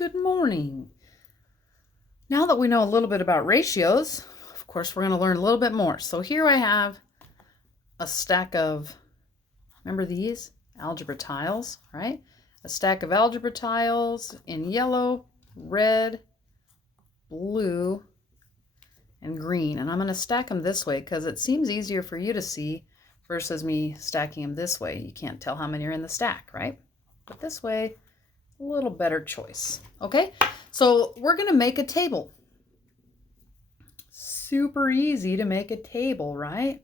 Good morning. Now that we know a little bit about ratios, of course, we're going to learn a little bit more. So here I have a stack of, remember these? Algebra tiles, right? A stack of algebra tiles in yellow, red, blue, and green. And I'm going to stack them this way because it seems easier for you to see versus me stacking them this way. You can't tell how many are in the stack, right? But this way, a little better choice. Okay, so we're going to make a table. Super easy to make a table, right?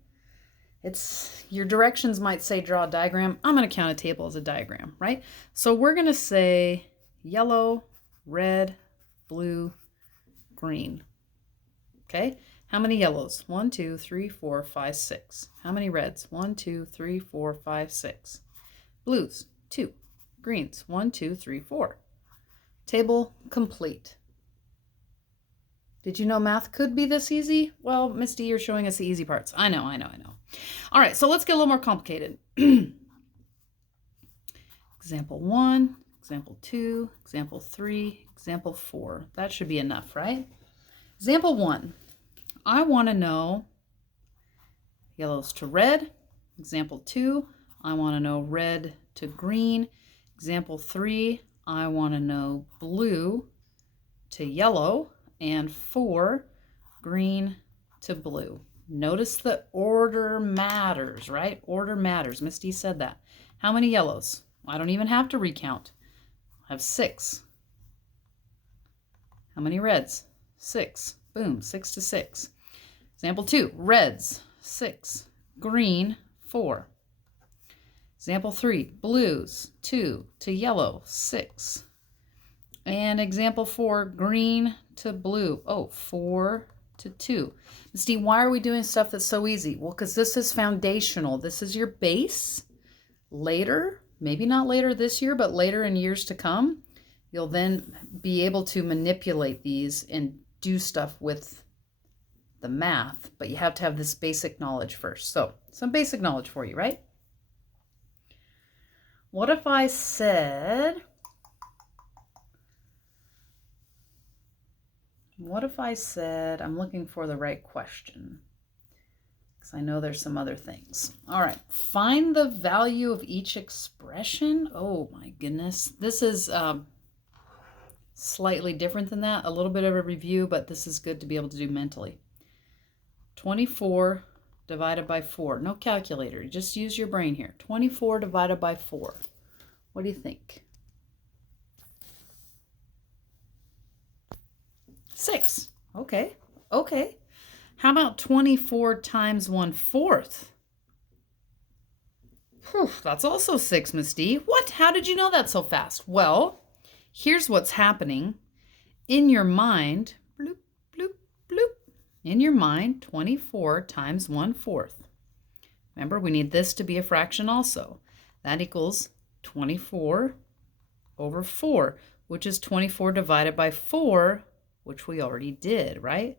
Your directions might say draw a diagram. I'm going to count a table as a diagram, right? So we're going to say yellow, red, blue, green. Okay, how many yellows? 1, 2, 3, 4, 5, 6. How many reds? 1, 2, 3, 4, 5, 6. Blues, 2. Greens, 1, 2, 3, 4. Table complete. Did you know math could be this easy? Well, Misty, you're showing us the easy parts. I know. All right, so let's get a little more complicated. Example 1, example 2, example 3, example 4. That should be enough, right? Example 1, I want to know yellows to red. Example 2, I want to know red to green. Example 3, I want to know blue to yellow. And 4, green to blue. Notice the order matters, right? Order matters. Misty said that. How many yellows? I don't even have to recount. I have 6. How many reds? 6. Boom, 6 to 6. Example 2, reds, 6. Green, 4. Example 3, blues, 2 to yellow, 6. And example 4, green to blue. 4 to 2. Misty, why are we doing stuff that's so easy? Well, because this is foundational. This is your base. Later, maybe not later this year, but later in years to come, you'll then be able to manipulate these and do stuff with the math, but you have to have this basic knowledge first. So, some basic knowledge for you, right? What if I said... I'm looking for the right question because I know there's some other things. All right, find the value of each expression. Oh my goodness. This is slightly different than that. A little bit of a review, but this is good to be able to do mentally. 24 divided by 4. No calculator. Just use your brain here. 24 divided by 4. What do you think? 6. Okay. How about 24 times 1/4? Whew, that's also 6, Miss D. What? How did you know that so fast? Well, here's what's happening. In your mind, bloop, bloop, bloop. In your mind, 24 times 1/4. Remember, we need this to be a fraction also. That equals 24 over 4, which is 24 divided by 4, which we already did, right?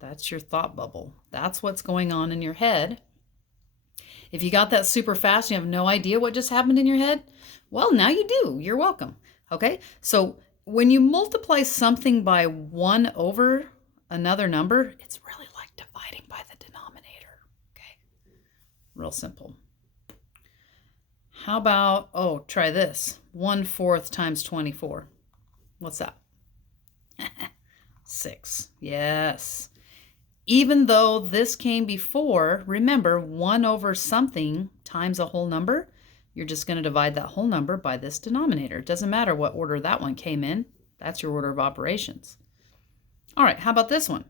That's your thought bubble. That's what's going on in your head. If you got that super fast and you have no idea what just happened in your head, well, now you do. You're welcome. Okay? So when you multiply something by 1 over another number, it's really like dividing by the denominator. Okay? Real simple. How about, try this. 1/4 times 24. What's that? 6. Yes. Even though this came before, remember, 1 over something times a whole number, you're just going to divide that whole number by this denominator. It doesn't matter what order that one came in. That's your order of operations. All right, how about this one?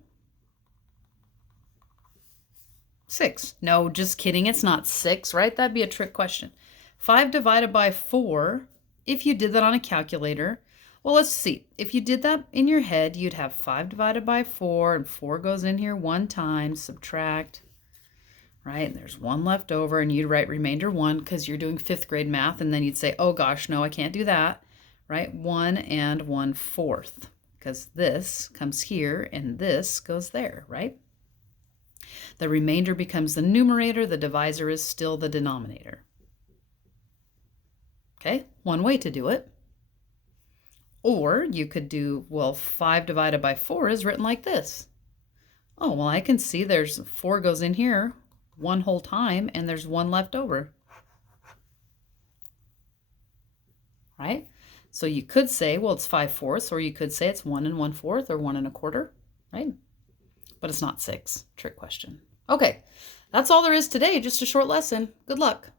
6. No, just kidding. It's not 6, right? That'd be a trick question. 5 divided by 4, if you did that on a calculator, well, let's see. If you did that in your head, you'd have 5 divided by 4, and 4 goes in here 1 time, subtract, right? And there's 1 left over, and you'd write remainder 1 because you're doing 5th grade math, and then you'd say, oh gosh, no, I can't do that, right? 1 and 1/4, because this comes here, and this goes there, right? The remainder becomes the numerator, the divisor is still the denominator. Okay, one way to do it. Or you could do, well, 5 divided by 4 is written like this. Oh, well, I can see there's 4 goes in here one whole time, and there's 1 left over. Right? So you could say, well, it's 5/4, or you could say it's 1 1/4 or 1 1/4, right? But it's not 6. Trick question. Okay, that's all there is today, just a short lesson. Good luck.